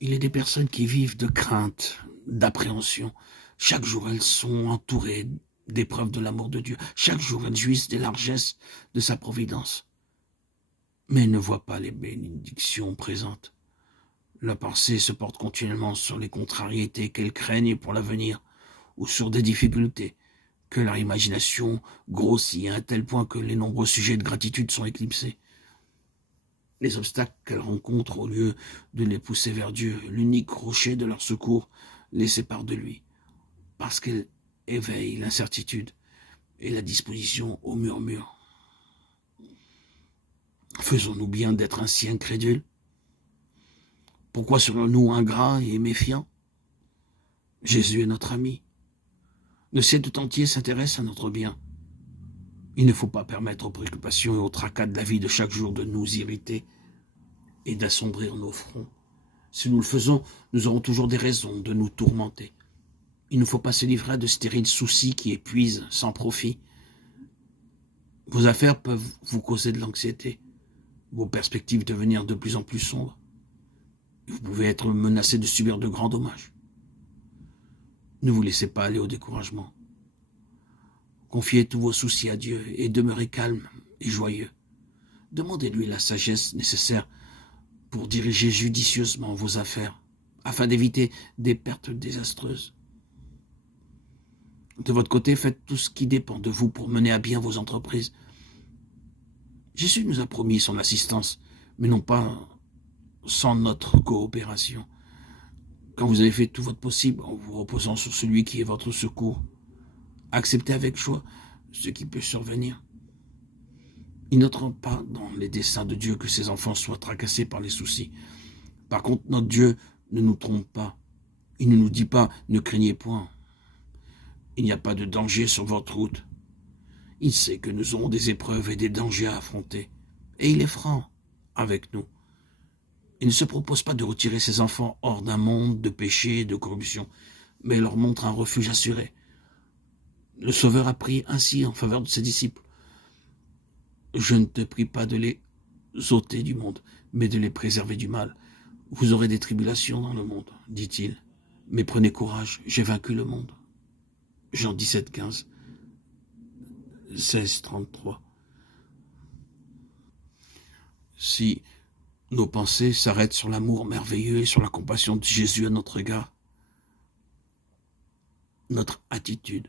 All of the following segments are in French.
Il est des personnes qui vivent de crainte, d'appréhension. Chaque jour, elles sont entourées d'épreuves de l'amour de Dieu. Chaque jour, elles jouissent des largesses de sa providence. Mais elles ne voient pas les bénédictions présentes. La pensée se porte continuellement sur les contrariétés qu'elles craignent pour l'avenir ou sur des difficultés que leur imagination grossit à un tel point que les nombreux sujets de gratitude sont éclipsés. Les obstacles qu'elles rencontrent, au lieu de les pousser vers Dieu, l'unique rocher de leur secours, les séparent de lui, parce qu'elles éveillent l'incertitude et la disposition au murmure. Faisons-nous bien d'être ainsi incrédules? Pourquoi serons-nous ingrats et méfiants? Jésus est notre ami. Le ciel tout entier s'intéresse à notre bien. Il ne faut pas permettre aux préoccupations et aux tracas de la vie de chaque jour de nous irriter et d'assombrir nos fronts. Si nous le faisons, nous aurons toujours des raisons de nous tourmenter. Il ne faut pas se livrer à de stériles soucis qui épuisent sans profit. Vos affaires peuvent vous causer de l'anxiété, vos perspectives devenir de plus en plus sombres. Vous pouvez être menacé de subir de grands dommages. Ne vous laissez pas aller au découragement. Confiez tous vos soucis à Dieu et demeurez calme et joyeux. Demandez-lui la sagesse nécessaire pour diriger judicieusement vos affaires, afin d'éviter des pertes désastreuses. De votre côté, faites tout ce qui dépend de vous pour mener à bien vos entreprises. Jésus nous a promis son assistance, mais non pas sans notre coopération. Quand vous avez fait tout votre possible en vous reposant sur celui qui est votre secours, acceptez avec joie ce qui peut survenir. Il n'entre pas dans les desseins de Dieu que ses enfants soient tracassés par les soucis. Par contre, notre Dieu ne nous trompe pas. Il ne nous dit pas « ne craignez point ». Il n'y a pas de danger sur votre route. Il sait que nous aurons des épreuves et des dangers à affronter. Et il est franc avec nous. Il ne se propose pas de retirer ses enfants hors d'un monde de péché et de corruption, mais leur montre un refuge assuré. Le Sauveur a prié ainsi en faveur de ses disciples. « Je ne te prie pas de les ôter du monde, mais de les préserver du mal. Vous aurez des tribulations dans le monde, dit-il. Mais prenez courage, j'ai vaincu le monde. » Jean 17, 15, 16, 33. Si nos pensées s'arrêtent sur l'amour merveilleux et sur la compassion de Jésus à notre égard, notre attitude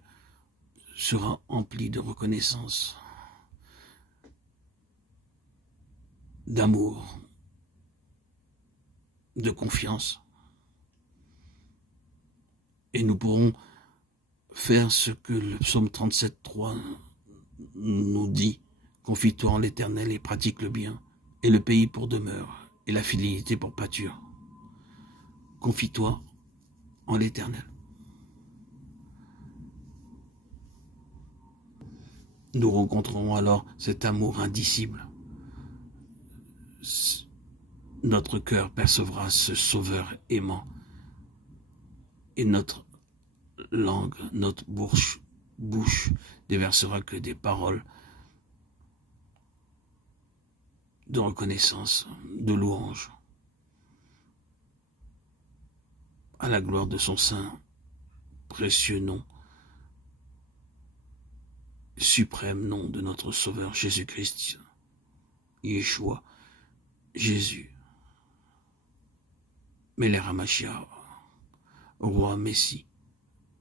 sera emplie de reconnaissance, d'amour, de confiance. Et nous pourrons faire ce que le psaume 37, 3 nous dit. Confie-toi en l'Éternel et pratique le bien, et le pays pour demeure, et la fidélité pour pâture. Confie-toi en l'Éternel. Nous rencontrerons alors cet amour indicible. Notre cœur percevra ce Sauveur aimant, et notre langue, notre bouche déversera que des paroles de reconnaissance, de louange, à la gloire de son saint, précieux nom, suprême nom de notre Sauveur Jésus-Christ, Yeshua, Jésus, Melech HaMashiach, Roi Messie,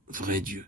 vrai Dieu.